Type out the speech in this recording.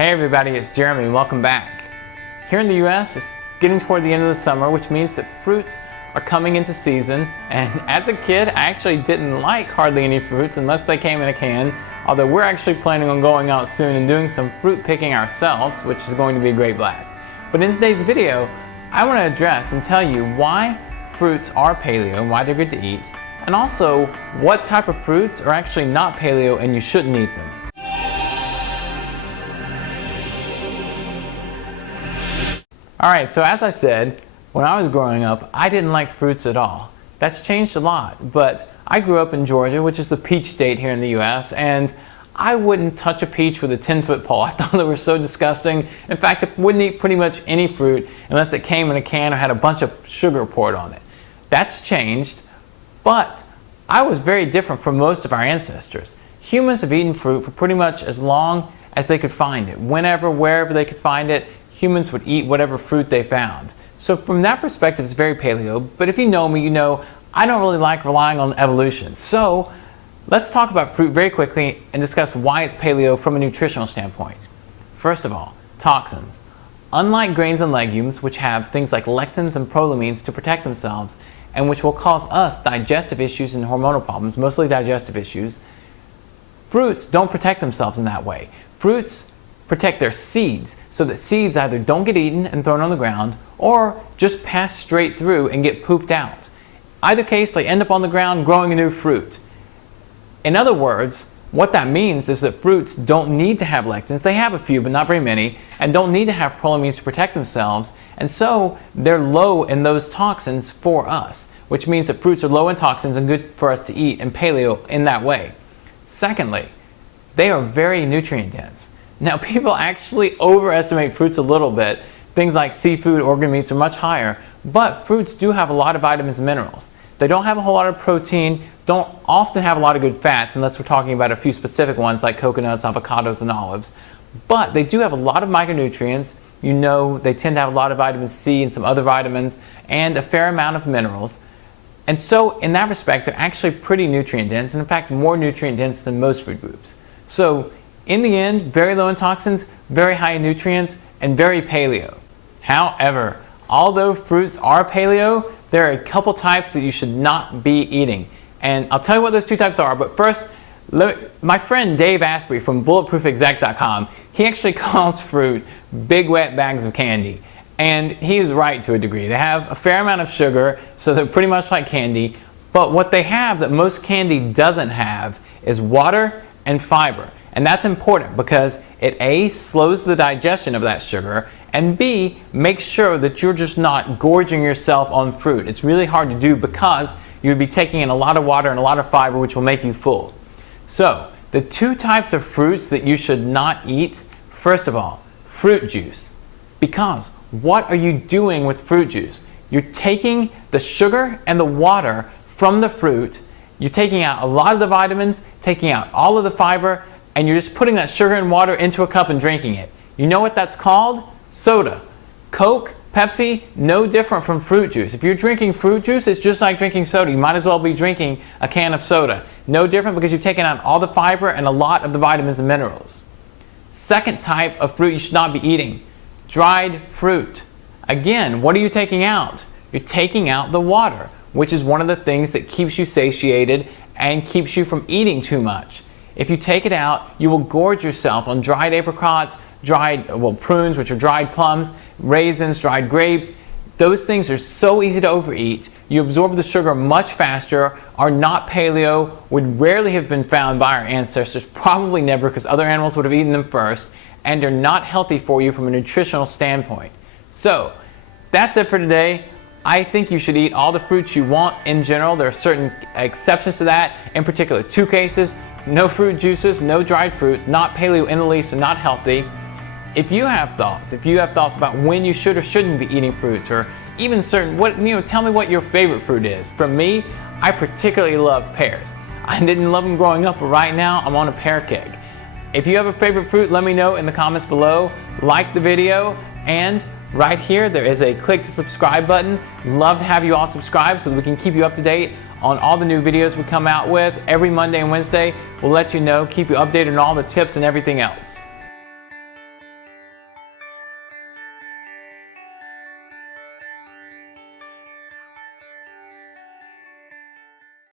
Hey everybody, it's Jeremy. Welcome back. Here in the US, it's getting toward the end of the summer, which means that fruits are coming into season. And as a kid, I actually didn't like hardly any fruits unless they came in a can. Although we're actually planning on going out soon and doing some fruit picking ourselves, which is going to be a great blast. But in today's video, I want to address and tell you why fruits are paleo, why they're good to eat, and also what type of fruits are actually not paleo and you shouldn't eat them. Alright, so as I said, when I was growing up, I didn't like fruits at all. That's changed a lot, but I grew up in Georgia, which is the peach state here in the US, and I wouldn't touch a peach with a 10-foot pole. I thought they were so disgusting. In fact, I wouldn't eat pretty much any fruit unless it came in a can or had a bunch of sugar poured on it. That's changed, but I was very different from most of our ancestors. Humans have eaten fruit for pretty much as long as they could find it. Whenever, wherever they could find it, humans would eat whatever fruit they found. So from that perspective, it's very paleo. But if you know me, you know I don't really like relying on evolution. So let's talk about fruit very quickly and discuss why it's paleo from a nutritional standpoint. First of all, toxins. Unlike grains and legumes, which have things like lectins and prolamines to protect themselves, and which will cause us digestive issues and hormonal problems, mostly digestive issues, fruits don't protect themselves in that way. Fruits protect their seeds so that seeds either don't get eaten and thrown on the ground or just pass straight through and get pooped out. Either case, they end up on the ground growing a new fruit. In other words, what that means is that fruits don't need to have lectins. They have a few, but not very many, and don't need to have prolamines to protect themselves, and so they're low in those toxins for us, which means that fruits are low in toxins and good for us to eat and paleo in that way. Secondly, they are very nutrient dense. Now, people actually overestimate fruits a little bit. Things like seafood, organ meats are much higher, but fruits do have a lot of vitamins and minerals. They don't have a whole lot of protein, don't often have a lot of good fats, unless we're talking about a few specific ones like coconuts, avocados, and olives. But they do have a lot of micronutrients. You know, they tend to have a lot of vitamin C and some other vitamins, and a fair amount of minerals. And so, in that respect, they're actually pretty nutrient dense, and in fact, more nutrient dense than most food groups. So, in the end, very low in toxins, very high in nutrients, and very paleo. However, although fruits are paleo, there are a couple types that you should not be eating. And I'll tell you what those two types are, but first, my friend Dave Asprey from bulletproofexec.com, he actually calls fruit big wet bags of candy. And he is right to a degree. They have a fair amount of sugar, so they're pretty much like candy, but what they have that most candy doesn't have is water and fiber. And that's important because it A, slows the digestion of that sugar, and B, makes sure that you're just not gorging yourself on fruit. It's really hard to do because you would be taking in a lot of water and a lot of fiber, which will make you full. So, the two types of fruits that you should not eat, first of all, fruit juice. Because what are you doing with fruit juice? You're taking the sugar and the water from the fruit, you're taking out a lot of the vitamins, taking out all of the fiber, and you're just putting that sugar and water into a cup and drinking it. You know what that's called? Soda. Coke, Pepsi, no different from fruit juice. If you're drinking fruit juice, it's just like drinking soda. You might as well be drinking a can of soda. No different because you've taken out all the fiber and a lot of the vitamins and minerals. Second type of fruit you should not be eating, dried fruit. Again, what are you taking out? You're taking out the water, which is one of the things that keeps you satiated and keeps you from eating too much. If you take it out, you will gorge yourself on dried apricots, prunes, which are dried plums, raisins, dried grapes. Those things are so easy to overeat. You absorb the sugar much faster, are not paleo, would rarely have been found by our ancestors, probably never because other animals would have eaten them first, and are not healthy for you from a nutritional standpoint. So, that's it for today. I think you should eat all the fruits you want in general. There are certain exceptions to that. In particular, two cases. No fruit juices, no dried fruits, not paleo in the least and not healthy. If you have thoughts about when you should or shouldn't be eating fruits, or even tell me what your favorite fruit is. For me, I particularly love pears. I didn't love them growing up, but right now I'm on a pear kick. If you have a favorite fruit, let me know in the comments below. Like the video, and right here there is a click to subscribe button. Love to have you all subscribe so that we can keep you up to date on all the new videos we come out with every Monday and Wednesday. We'll let you know, keep you updated on all the tips and everything else.